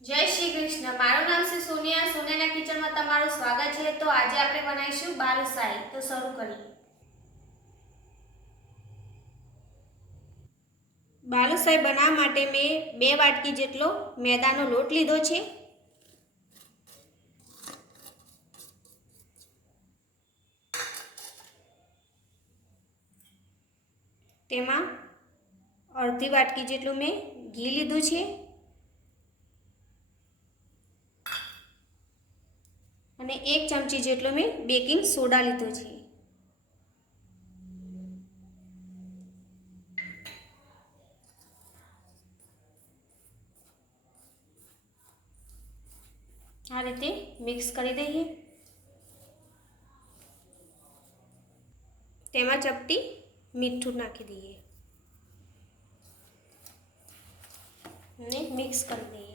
જય શ્રી કૃષ્ણ। મારું નામ છે સોનિયા। સોનિયાના કિચનમાં તમારું સ્વાગત છે। તો આજે આપણે બનાવીશું બાલુશાહી। તો શરૂ કરીએ। બાલુશાહી બનાવવા માટે મેં 2 વાટકી જેટલો મેદાનો લોટ લીધો છે। તેમાં અડધી વાટકી જેટલું મેં ઘી લીધું છે અને 1 ચમચી જેટલો મેં બેકિંગ સોડા લીધો છે। આ રીતે મિક્સ કરી દઈએ। તેમાં ચપટી મીઠું નાખી દઈએ અને મિક્સ કરી દઈએ।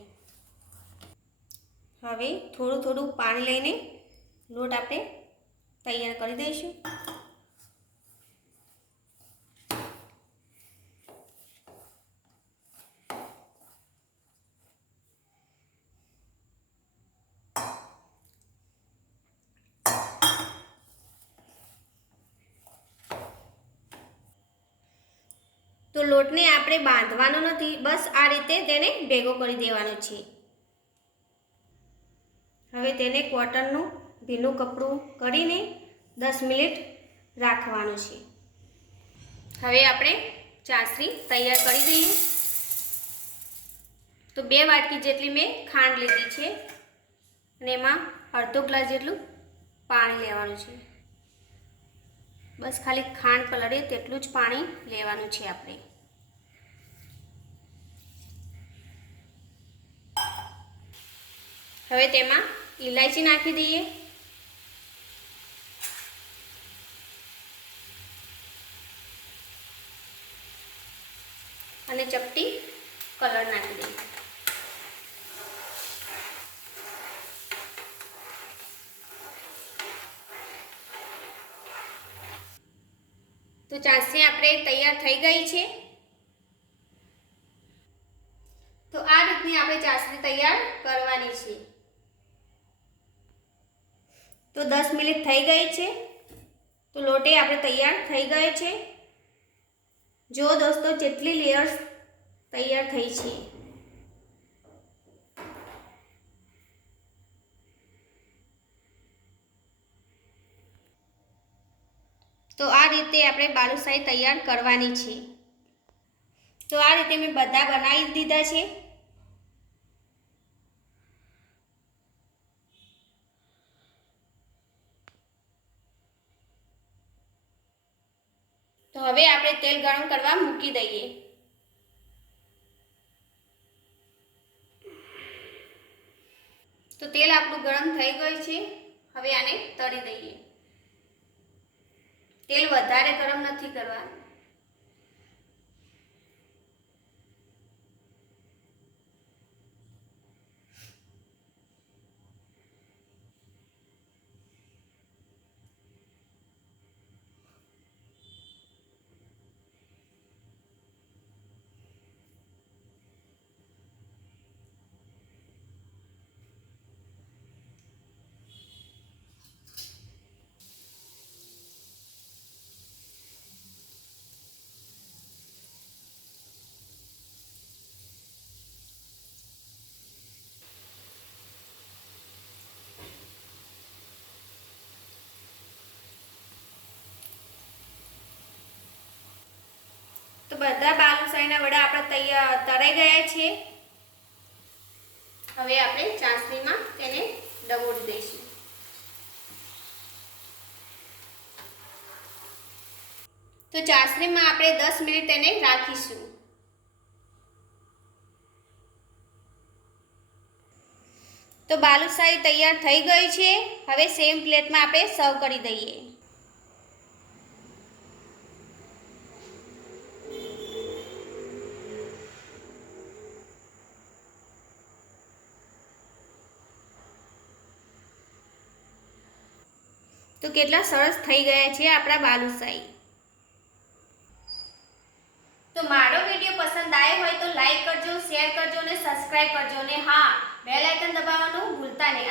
હવે થોડું થોડું પાણી લઈને લોટ આપણે તૈયાર કરી દઈશું। તો લોટને આપણે બાંધવાનો નથી, બસ આ રીતે તેને ભેગો કરી દેવાનો છે। હવે તેને કોટનનું ભીનું કપડું કરીને 10 મિનિટ રાખવાનું છે। હવે આપણે ચાસણી તૈયાર કરી દઈએ। તો 2 વાટકી જેટલી મેં ખાંડ લીધી છે અને એમાં અડધો ગ્લાસ જેટલું પાણી લેવાનું છે। બસ ખાલી ખાંડ પલળે તેટલું જ પાણી લેવાનું છે આપણે। હવે તેમાં ઇલાયચી નાખી દઈએ અને ચપટી કલર નાખી દઈએ। તો ચાસણી આપણે તૈયાર થઈ ગઈ છે। તો આ રીતની આપણે ચાસણી તૈયાર કરવાની છે। તો 10 મિનિટ થઈ ગઈ છે। તો લોટે આપણે તૈયાર થઈ ગયો છે। જો દોસ્તો જેટલી લેયર્સ તૈયાર થઈ છે। તો આ રીતે આપણે બાલુશાહી તૈયાર કરવાની છે। તો આ રીતે મેં બધા બનાવી દીધા છે। તો હવે આપણે તેલ ગરમ કરવા મૂકી દઈએ। તો તેલ આપણું ગરમ થઈ ગયું છે। હવે આને તળી દઈએ। તેલ વધારે ગરમ નથી કરવાનું। તો બધા બાલુશાહીના વડા આપણા તૈયાર તળાઈ ગયા છે। હવે આપણે ચાસણીમાં તેને ડબોળી દઈશું। તો ચાસણીમાં આપણે 10 મિનિટ તેને રાખીશું। તો બાલુશાહી તૈયાર થઈ ગઈ છે। હવે સેમ પ્લેટમાં આપણે સર્વ કરી દઈએ। તો કેટલા સરસ થઈ ગયા છે આપણા બાલુશાહી। તો મારો વિડીયો પસંદ આવ્યો હોય તો લાઈક કરજો, શેર કરજો અને સબસ્ક્રાઇબ કરજો અને હા બેલ આઇકન દબાવવાનું ભૂલતા નહીં.